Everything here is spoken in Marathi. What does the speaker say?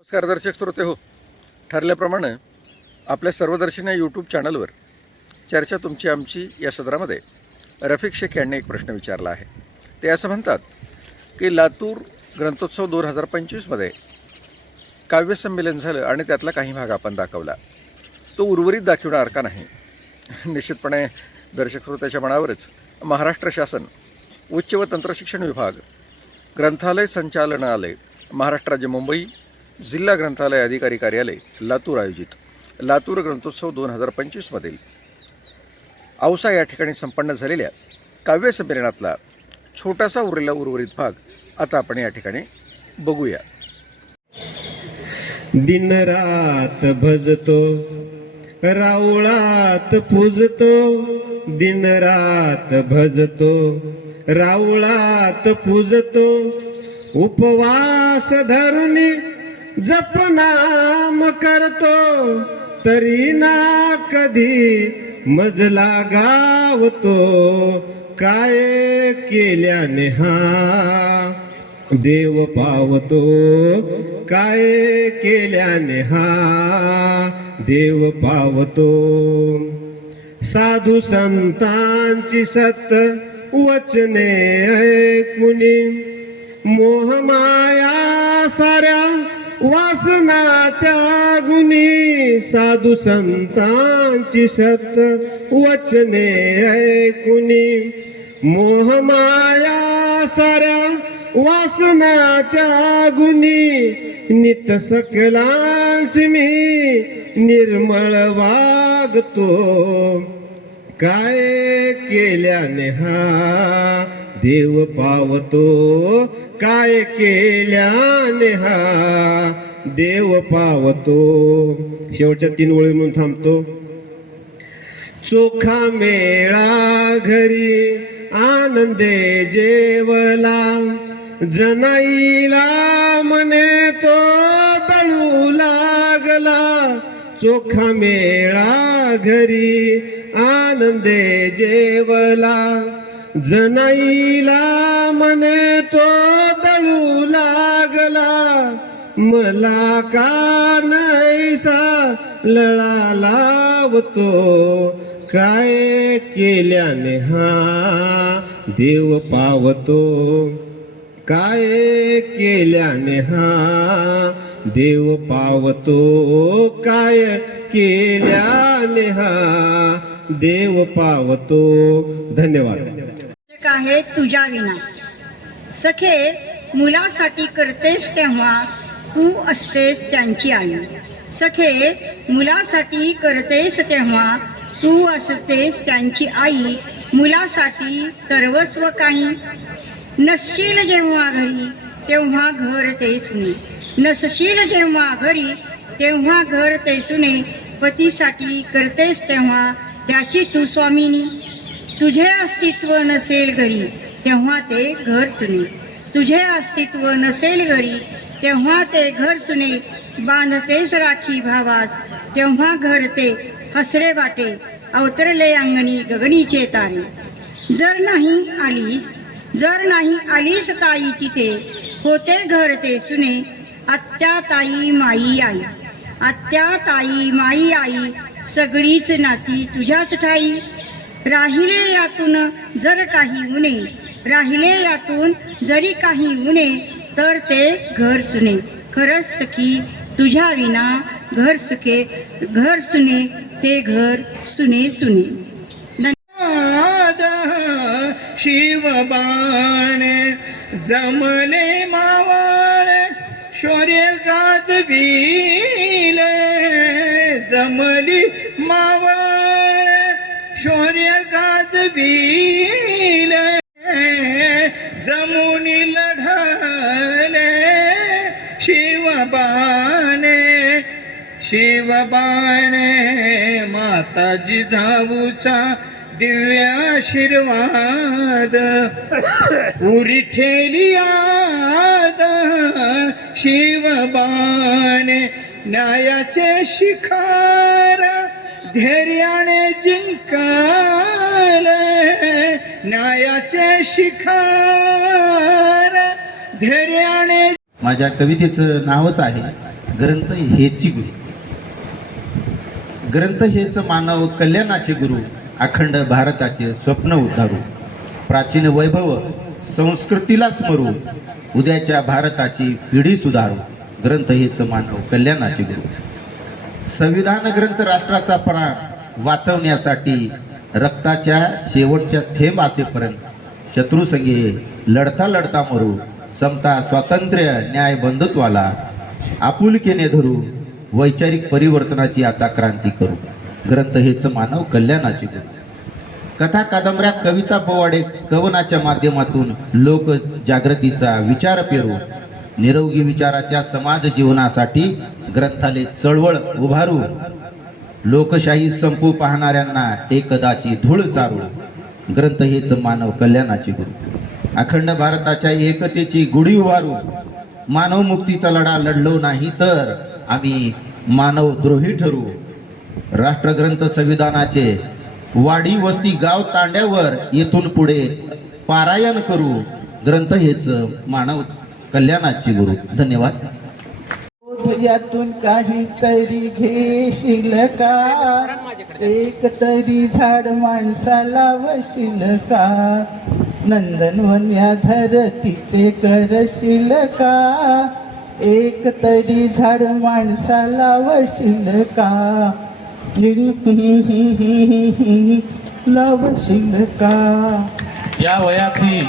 नमस्कार दर्शक श्रोते हो. ठरल्याप्रमाणे आपल्या सर्वदर्शनी यूट्यूब चॅनलवर चर्चा तुमची आमची या सदरामध्ये रफिक शेख यांनी एक प्रश्न विचारला आहे. ते असं म्हणतात की लातूर ग्रंथोत्सव 2025मध्ये काव्यसंमेलन झालं आणि त्यातला काही भाग आपण दाखवला. तो उर्वरित दाखवणार का नाही? निश्चितपणे दर्शक श्रोत्याच्या मनावरच महाराष्ट्र शासन, उच्च व तंत्रशिक्षण विभाग, ग्रंथालय संचालनालय, महाराष्ट्र राज्य मुंबई, जिल्हा ग्रंथालय अधिकारी कार्यालय लातूर आयोजित लातूर ग्रंथोत्सव 2025मधील औसा या ठिकाणी संपन्न झालेल्या काव्यसंमेलनातला छोटासा उर्वरित भाग आता आपण या ठिकाणी बघूया. दिन रात भजतो राऊळात पूजतो, दिन रात भजतो राऊळात पूजतो, उपवास धरुनी जपनाम करतो, तरी ना कधी मजला गावतो, काय केल्याने हा देव पावतो, काय केल्याने हा देव पावतो. साधू संतांची सत वचने ऐकुनी, मोहमाया साऱ्या वासना त्यागुनी, साधू संतांची सत वचने ऐकुनी, मोहमाया साऱ्या वासना त्यागुनी, नित सकलांशी मी निर्मळ वागतो, काय केल्याने हा देव पावतो, काय केल्याने हा देव पावतो. शेवटच्या 3 ओळी म्हणून थांबतो. चोखा मेळा घरी आनंदे जेवला, जनाईला मने तो दळू लागला, चोखा मेळा घरी आनंदे जेवला, जनाईला मने तो दळू लागला, मला का नैसा लळा लावतो, काय केल्याने हा देव पावतो, काय केल्याने हा देव पावतो, काय केल्याने हा देव पावतो. धन्यवाद. आहे तुझ्या विना सखे मुलासाठी करतेस तेव्हा तू असतेस त्यांची आई, सखे मुलासाठी करतेस तेव्हा तू असतेस त्यांची आई, मुलासाठी सर्वस्व काही. नसशील जेव्हा घरी तेव्हा घर ते सुने, नसशील जेव्हा घरी तेव्हा घर ते सुने, पतीसाठी करतेस तेव्हा त्याची तू स्वामिनी. तुझे अस्तित्व नसेल घरी तेव्हा ते घर सुने, तुझे अस्तित्व नसेल घरी तेव्हा ते घर सुने, बांधतेस राखी भावास तेव्हा घर ते हसरे वाटे, अवतरले अंगणी गगनीचे तारे. जर नाही आलीस ताई तिथे होते घर ते सुने, आत्या ताई माई आई, आत्या ताई माई आई सगळीच नाती तुझ्याच ठाई. राहिले यातून जर काही उणे, राहिले यातून जरी काही उणे, तर ते घर सुने. खरंच सखी तुझ्या विना घर सुने ते घर सुने सुने. शिवबाण जमले मावळ शौर्य गाजवील, जमली मावळ शौर्य गाजवील, जमुनी लढले शिवबाणे, शिवबाणे माता जिजाऊचा दिव्य आशीर्वाद, उरी ठेली याद शिवबाणे, न्यायाचे शिखर धैर्याने जिंकले, न्यायाचे शिखर धैर्याने. माझ्या कवितेचं नावच आहे ग्रंथ हेची गुरु. ग्रंथ हेच मानव कल्याणाचे गुरु, अखंड भारताचे स्वप्न उद्धारू. प्राचीन वैभव संस्कृतीला स्मरू, उद्याच्या भारताची पिढी सुधारू. ग्रंथ हेच मानव कल्याणाचे गुरु. संविधान ग्रंथ राष्ट्राचा प्राण वाचवण्यासाठी रक्ताच्या शेवटच्या थेंब असेपर्यंत शत्रुसंगे लढता लढता मरू. समता स्वातंत्र्य न्याय बंधुत्वाला आपुलकीने धरू. वैचारिक परिवर्तनाची आता क्रांती करू. ग्रंथ हेच मानव कल्याणाचे गुरु. कथा कादंबऱ्या कविता पोवाडे कवनाच्या माध्यमातून लोक जागृतीचा विचार पेरू. निरोगी विचाराच्या समाज जीवनासाठी ग्रंथालय चळवळ उभारू. लोकशाही संपू पाहणाऱ्यांना एकदाची धूळ चारू. ग्रंथ हेच मानव कल्याणाचे गुरु. अखंड भारताच्या एकतेची गुढी उभारू. मानव मुक्तीचा लढा लढलो नाही तर आम्ही मानवद्रोही ठरू. राष्ट्रग्रंथ संविधानाचे वाडी वस्ती गाव तांड्यावर येथून पुढे पारायण करू. ग्रंथ हेच मानव कल्याणाचे गुरु. धन्यवाद. यातून काहीतरी घेशील का, एक तरी झाड माणसाला वशील का, नंदनवन या धरतीचे करशील का, एक तरी झाड माणसाला वशील का, लावशील का. या वयातही